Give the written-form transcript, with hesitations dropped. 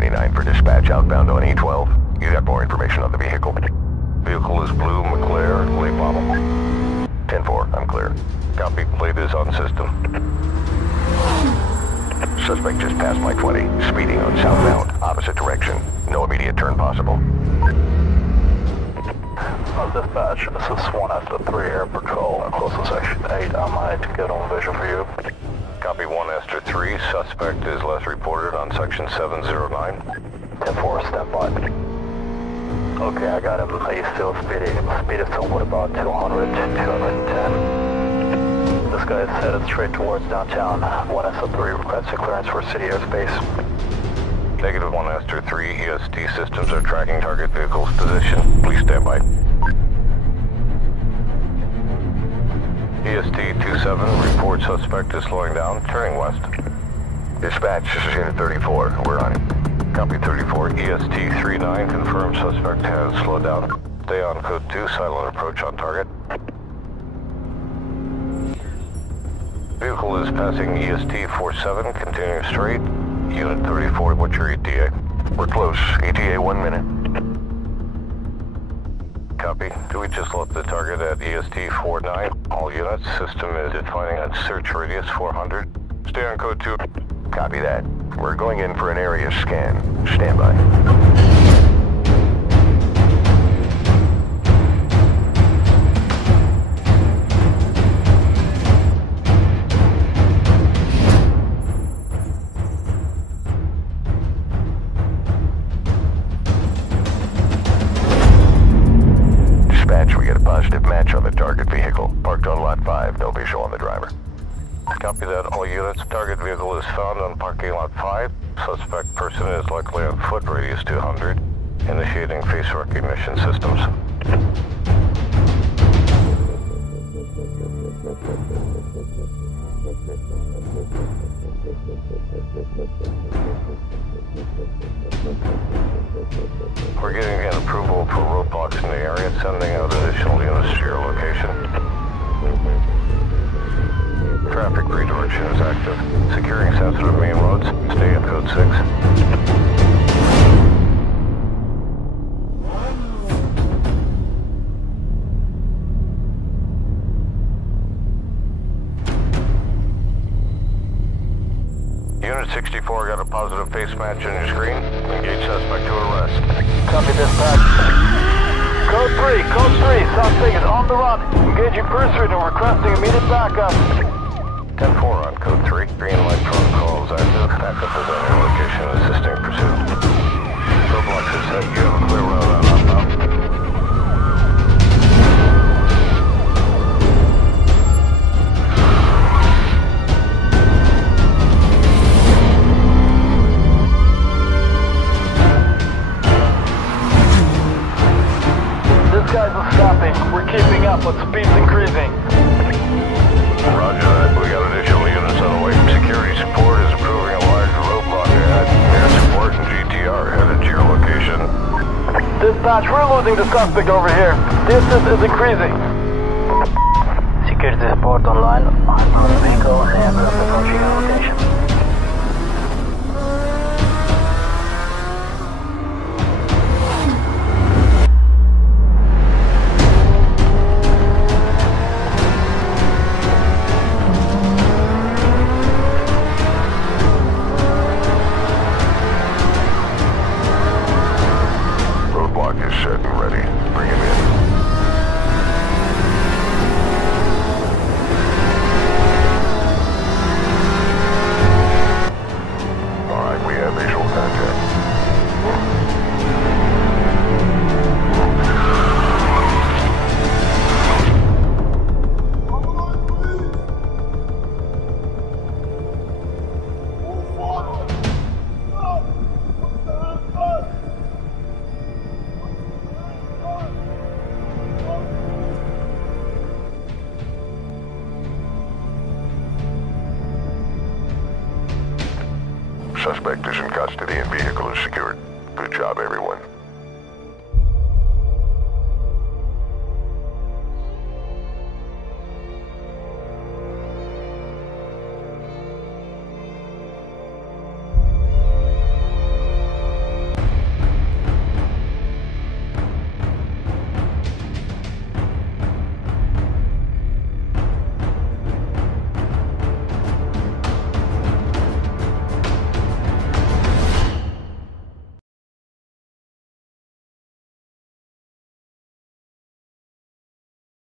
99 for dispatch outbound on E12. You got more information on the vehicle? Vehicle is blue, McLaren, late model. 10-4, I'm clear. Copy, plate is on system. Suspect just passed my 20, speeding on southbound, opposite direction. No immediate turn possible. Dispatch, this is 1 after 3 Air Patrol, close to Section 8. I'm on to get on vision for you. Copy 1 after 3, suspect is last reported on Section 709. 10-4, stand by. Okay, I got him. He's still speeding. Speed is somewhat about 200, 210. This guy is headed straight towards downtown. 1 after 3, requesting clearance for city airspace. Negative 1 after 3, EST systems are tracking target vehicle's position. Please stand by. EST-27, report suspect is slowing down, turning west. Dispatch, this is Unit 34, we're on it. Copy 34, EST-39, confirmed suspect has slowed down. Stay on code 2, silent approach on target. Vehicle is passing EST-47, continuing straight. Unit 34, what's your ETA? We're close, ETA 1 minute. Copy. Do we just load the target at EST-49? All units, system is defining a search radius 400. Stay on code 2. Copy that. We're going in for an area scan. Stand by. We get a positive match on the target vehicle. Parked on lot 5, no visual on the driver. Copy that, all units. Target vehicle is found on parking lot 5. Suspect person is likely on foot, radius 200. Initiating face recognition systems. We're getting an approval for roadblocks in the area, sending out additional units to your location. Traffic redirection is active. Securing sensitive main roads. Stay in code 6. Unit 64 got a positive face match on your screen. Engage suspect to arrest. Copy dispatch. Code 3, suspect is on the run. Engaging pursuit and requesting immediate backup. 10-4 on code 3. Green light protocol is active. Backup is on your location assisting pursuit. Roadblocks is set. You have a clear route on outbound. We're keeping up, but speed's increasing. Roger that. We got additional units on the way. Security support is approving a large roadblock ahead. Air support and GTR headed to your location. Dispatch, we're losing the suspect over here. Distance is increasing. Security support online. I'm on the vehicle and approaching your location. Suspect is in custody and vehicle is secured. Good job, everyone.